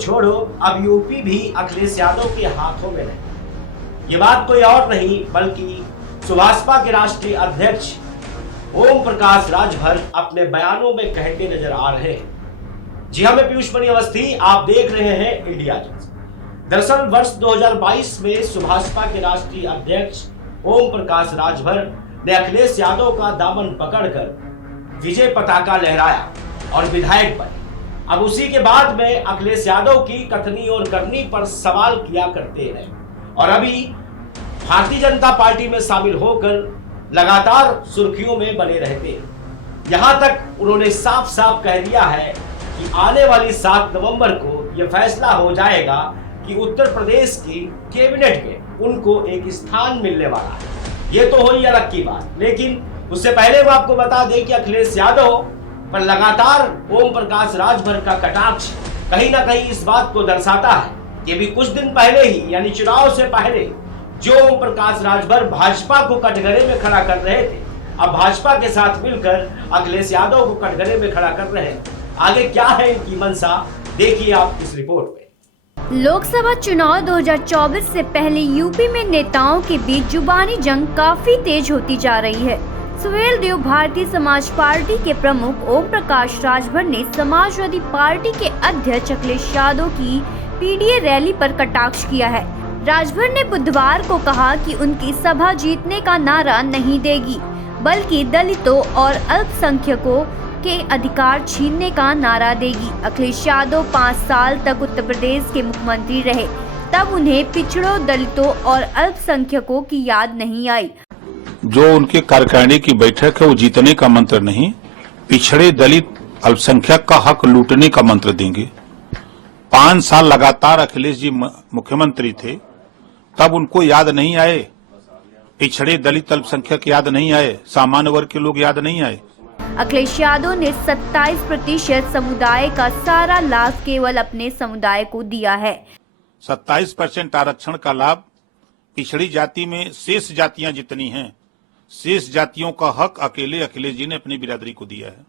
छोड़ो, अब यूपी भी अखिलेश यादव के हाथों में नहीं। ये बात कोई और नहीं बल्कि सुभाषपा के राष्ट्रीय अध्यक्ष ओम प्रकाश राजभर अपने बयानों में कहते नजर आ रहे हैं। जी हाँ, मैं पीयूष मणि अवस्थी, आप देख रहे हैं इंडिया जंक्शन। दरअसल वर्ष 2022 में सुभाषपा के राष्ट्रीय अध्यक्ष ओम प्रकाश राजभर ने अखिलेश यादव का दामन पकड़कर विजय पताका लहराया और विधायक बने। अब उसी के बाद में अखिलेश यादव की कथनी और करनी पर सवाल किया करते रहे और अभी भारतीय जनता पार्टी में शामिल होकर लगातार सुर्खियों में बने रहते हैं। यहां तक उन्होंने साफ साफ कह दिया है कि आने वाली 7 नवंबर को यह फैसला हो जाएगा कि उत्तर प्रदेश की कैबिनेट में उनको एक स्थान मिलने वाला है। ये तो हुई अलग की बात, लेकिन उससे पहले वो आपको बता दें कि अखिलेश यादव पर लगातार ओम प्रकाश राजभर का कटाक्ष कहीं ना कहीं इस बात को दर्शाता है कि अभी कुछ दिन पहले ही, यानी चुनाव से पहले, जो ओम प्रकाश राजभर भाजपा को कटघरे में खड़ा कर रहे थे, अब भाजपा के साथ मिलकर अखिलेश यादव को कटघरे में खड़ा कर रहे हैं। आगे क्या है इनकी मंशा, देखिए आप इस रिपोर्ट में। लोकसभा चुनाव 2024 से पहले यूपी में नेताओं के बीच जुबानी जंग काफी तेज होती जा रही है। सुहेल देव भारतीय समाज पार्टी के प्रमुख ओम प्रकाश राजभर ने समाजवादी पार्टी के अध्यक्ष अखिलेश यादव की पीडीए रैली पर कटाक्ष किया है। राजभर ने बुधवार को कहा कि उनकी सभा जीतने का नारा नहीं देगी, बल्कि दलितों और अल्पसंख्यकों के अधिकार छीनने का नारा देगी। अखिलेश यादव 5 साल तक उत्तर प्रदेश के मुख्यमंत्री रहे, तब उन्हें पिछड़ों, दलितों और अल्पसंख्यकों की याद नहीं आई। जो उनके कार्यकारिणी की बैठक है वो जीतने का मंत्र नहीं, पिछड़े, दलित, अल्पसंख्यक का हक लूटने का मंत्र देंगे। 5 साल लगातार अखिलेश जी मुख्यमंत्री थे, तब उनको याद नहीं आए, पिछड़े, दलित, अल्पसंख्यक याद नहीं आए, सामान्य वर्ग के लोग याद नहीं आए। अखिलेश यादव ने 27% समुदाय का सारा लाभ केवल अपने समुदाय को दिया है। 27% आरक्षण का लाभ पिछड़ी जाति में शेष जातियां जितनी हैं, शेष जातियों का हक अकेले अखिलेश जी ने अपनी बिरादरी को दिया है,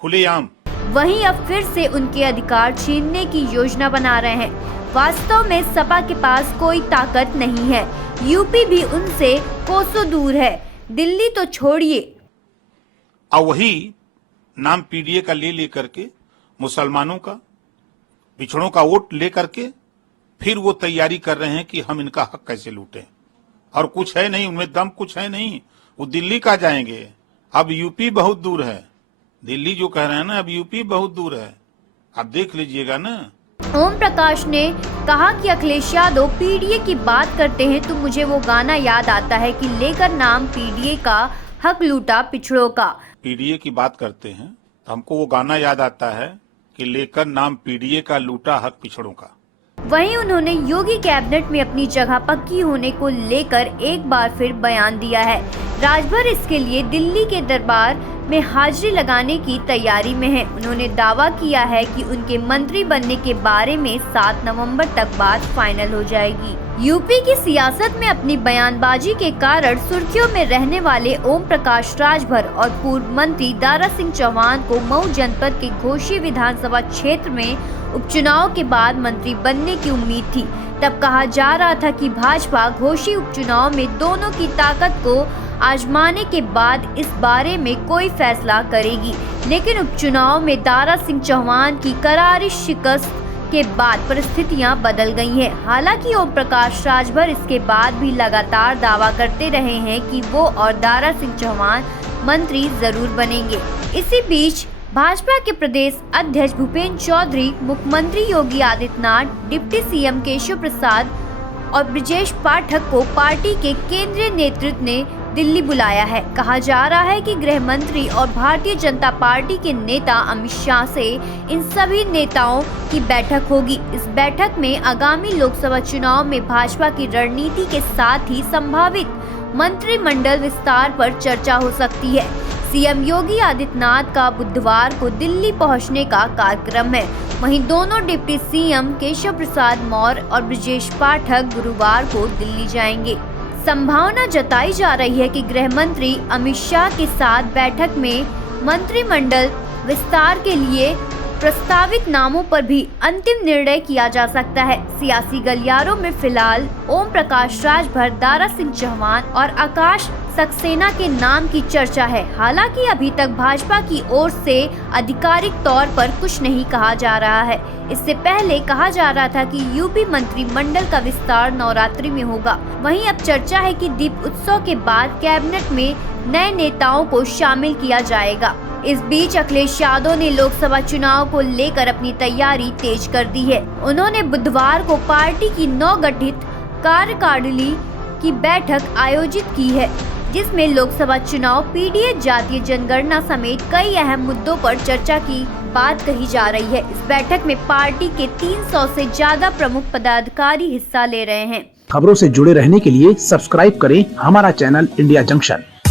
खुलेआम। वहीं अब फिर से उनके अधिकार छीनने की योजना बना रहे हैं। वास्तव में सपा के पास कोई ताकत नहीं है, यूपी भी उनसे कोसों दूर है, दिल्ली तो छोड़िए। और वही नाम पीडीए का ले लेकर के मुसलमानों का, पिछड़ों का वोट लेकर के फिर वो तैयारी कर रहे हैं कि हम इनका हक कैसे लूटें। और कुछ है नहीं, उनमें दम कुछ है नहीं, वो दिल्ली का जाएंगे। अब यूपी बहुत दूर है, दिल्ली जो कह रहे हैं ना, अब यूपी बहुत दूर है, आप देख लीजिएगा ना। ओम प्रकाश ने कहा कि अखिलेश यादव पीडीए की बात करते हैं तो मुझे वो गाना याद आता है कि लेकर नाम पीडीए का हक लूटा पिछड़ों का। पीडीए की बात करते हैं तो हमको वो गाना याद आता है कि लेकर नाम पीडीए का लूटा हक पिछड़ों का। वहीं उन्होंने योगी कैबिनेट में अपनी जगह पक्की होने को लेकर एक बार फिर बयान दिया है। राजभर इसके लिए दिल्ली के दरबार में हाजिरी लगाने की तैयारी में है। उन्होंने दावा किया है कि उनके मंत्री बनने के बारे में 7 नवंबर तक बात फाइनल हो जाएगी। यूपी की सियासत में अपनी बयानबाजी के कारण सुर्खियों में रहने वाले ओम प्रकाश राजभर और पूर्व मंत्री दारा सिंह चौहान को मऊ जनपद के घोसी विधानसभा क्षेत्र में उपचुनाव के बाद मंत्री बनने की उम्मीद थी। तब कहा जा रहा था कि भाजपा घोसी उपचुनाव में दोनों की ताकत को आजमाने के बाद इस बारे में कोई फैसला करेगी, लेकिन उपचुनाव में दारा सिंह चौहान की करारी शिकस्त के बाद परिस्थितियां बदल गई हैं। हालांकि ओम प्रकाश राजभर इसके बाद भी लगातार दावा करते रहे हैं कि वो और दारा सिंह चौहान मंत्री जरूर बनेंगे। इसी बीच भाजपा के प्रदेश अध्यक्ष भूपेंद्र चौधरी, मुख्यमंत्री योगी आदित्यनाथ, डिप्टी सीएम केशव प्रसाद और ब्रजेश पाठक को पार्टी के केंद्रीय नेतृत्व ने दिल्ली बुलाया है। कहा जा रहा है कि गृह मंत्री और भारतीय जनता पार्टी के नेता अमित शाह से इन सभी नेताओं की बैठक होगी। इस बैठक में आगामी लोकसभा चुनाव में भाजपा की रणनीति के साथ ही संभावित मंत्रिमंडल विस्तार पर चर्चा हो सकती है। सीएम योगी आदित्यनाथ का बुधवार को दिल्ली पहुंचने का कार्यक्रम है। वहीं दोनों डिप्टी सीएम केशव प्रसाद मौर्य और ब्रजेश पाठक गुरुवार को दिल्ली जाएंगे। संभावना जताई जा रही है कि गृह मंत्री अमित शाह के साथ बैठक में मंत्रिमंडल विस्तार के लिए प्रस्तावित नामों पर भी अंतिम निर्णय किया जा सकता है। सियासी गलियारों में फिलहाल ओम प्रकाश राजभर, दारा सिंह चौहान और आकाश सक्सेना के नाम की चर्चा है। हालांकि अभी तक भाजपा की ओर से आधिकारिक तौर पर कुछ नहीं कहा जा रहा है। इससे पहले कहा जा रहा था कि यूपी मंत्रिमंडल का विस्तार नवरात्रि में होगा। वहीं अब चर्चा है कि दीप उत्सव के बाद कैबिनेट में नए नेताओं को शामिल किया जाएगा। इस बीच अखिलेश यादव ने लोकसभा चुनाव को लेकर अपनी तैयारी तेज कर दी है। उन्होंने बुधवार को पार्टी की नवगठित कार्यकारिणी की बैठक आयोजित की है, जिसमें लोकसभा चुनाव, पीडीए, जातीय जनगणना समेत कई अहम मुद्दों पर चर्चा की बात कही जा रही है। इस बैठक में पार्टी के 300 से ज्यादा प्रमुख पदाधिकारी हिस्सा ले रहे हैं। खबरों से जुड़े रहने के लिए सब्सक्राइब करें हमारा चैनल इंडिया जंक्शन।